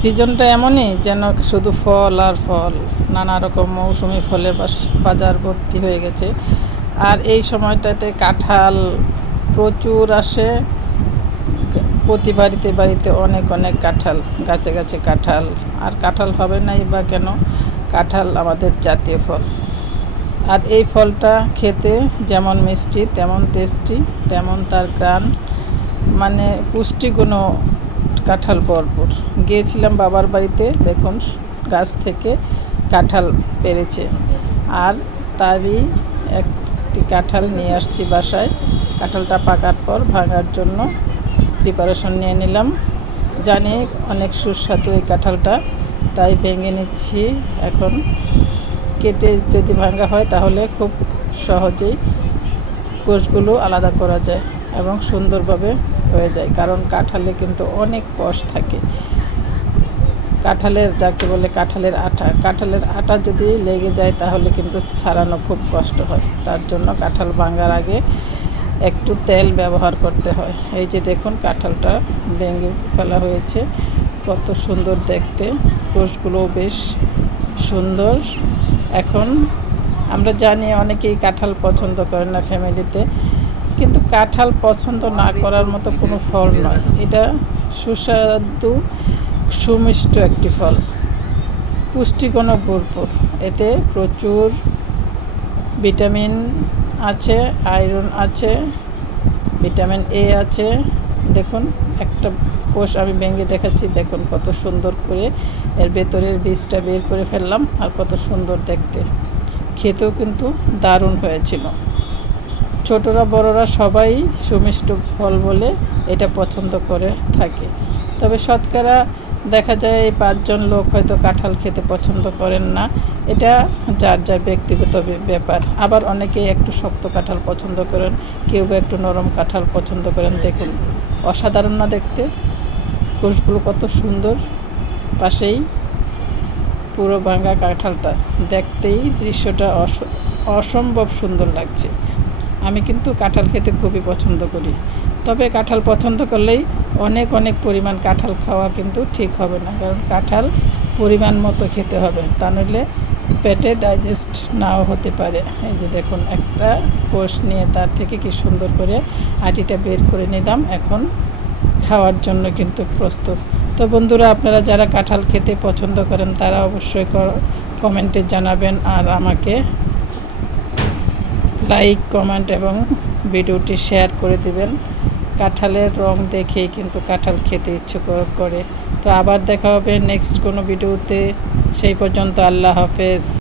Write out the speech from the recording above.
সিজনটা এমনই যেন শুধু ফল আর ফল, নানা রকম মৌসুমি ফলে বাজার ভর্তি হয়ে গেছে। আর এই সময়টাতে কাঁঠাল প্রচুর আসে। প্রতি বাড়িতে বাড়িতে অনেক অনেক কাঁঠাল, গাছে গাছে কাঁঠাল। আর কাঁঠাল হবে নাই বা কেন? কাঁঠাল আমাদের জাতীয় ফল। আর এই ফলটা খেতে যেমন মিষ্টি, তেমন টেস্টি, তেমন তার ঘ্রাণ, মানে পুষ্টিগুণও কাঁঠাল ভরপুর। গিয়েছিলাম বাবার বাড়িতে, দেখুন গাছ থেকে কাঁঠাল পেরেছে, আর তারই একটি কাঁঠাল নিয়ে আসছি বাসায়। কাঁঠালটা পাকার পর ভাঙার জন্য প্রিপারেশন নিয়ে নিলাম। জানি অনেক সুস্বাদু এই কাঁঠালটা, তাই ভেঙে নিচ্ছি। এখন কেটে যদি ভাঙা হয় তাহলে খুব সহজেই কোষগুলো আলাদা করা যায় এবং সুন্দরভাবে হয়ে যায়, কারণ কাঁঠালে কিন্তু অনেক কষ থাকে। কাঁঠালের যাকে বলে কাঁঠালের আটা যদি লেগে যায় তাহলে কিন্তু ছাড়ানো খুব কষ্ট হয়। তার জন্য কাঁঠাল ভাঙার আগে একটু তেল ব্যবহার করতে হয়। এই যে দেখুন কাঁঠালটা ভেঙে ফেলা হয়েছে, কত সুন্দর দেখতে, কোষগুলোও বেশ সুন্দর। এখন আমরা জানি অনেকেই কাঁঠাল পছন্দ করে না ফ্যামিলিতে, কিন্তু কাঁঠাল পছন্দ না করার মতো কোনো ফল নয়। এটা সুস্বাদু সুমিষ্ট একটি ফল, পুষ্টিগুণও ভরপুর। এতে প্রচুর ভিটামিন আছে, আয়রন আছে, ভিটামিন এ আছে। দেখুন একটা কোষ আমি ভেঙে দেখাচ্ছি, দেখুন কত সুন্দর করে এর ভেতরের বীজটা বের করে ফেললাম, আর কত সুন্দর দেখতে। খেতেও কিন্তু দারুণ হয়েছিল। ছোটরা বড়রা সবাই সুমিষ্ট ফল বলে এটা পছন্দ করে থাকে। তবে শতকরা দেখা যায় 5 জন লোক হয়তো কাঁঠাল খেতে পছন্দ করেন না। এটা যার যার ব্যক্তিগত ব্যাপার। আবার অনেকেই একটু শক্ত কাঁঠাল পছন্দ করেন, কেউ বা একটু নরম কাঁঠাল পছন্দ করেন। দেখুন অসাধারণ না দেখতে? কোষগুলো কত সুন্দর। পাশেই পুরো ভাঙা কাঁঠালটা, দেখতেই দৃশ্যটা অসম্ভব সুন্দর লাগছে। আমি কিন্তু কাঁঠাল খেতে খুবই পছন্দ করি। তবে কাঁঠাল পছন্দ করলেই অনেক অনেক পরিমাণ কাঁঠাল খাওয়া কিন্তু ঠিক হবে না, কারণ কাঁঠাল পরিমাণ মতো খেতে হবে, তা নইলে পেটে ডাইজেস্ট নাও হতে পারে। এই যে দেখুন একটা কোষ নিয়ে তার থেকে কি সুন্দর করে আটিটা বের করে নিলাম। এখন খাওয়ার জন্য কিন্তু প্রস্তুত। তো বন্ধুরা, আপনারা যারা কাঁঠাল খেতে পছন্দ করেন তারা অবশ্যই কমেন্টে জানাবেন, আর আমাকে লাইক, কমেন্ট এবং ভিডিওটি শেয়ার করে দিবেন। কাঁঠালের রং দেখেই কিন্তু কাঁঠাল খেতে ইচ্ছে করে। তো আবার দেখা হবে নেক্সট কোনো ভিডিওতে। সেই পর্যন্ত আল্লাহ হাফেজ।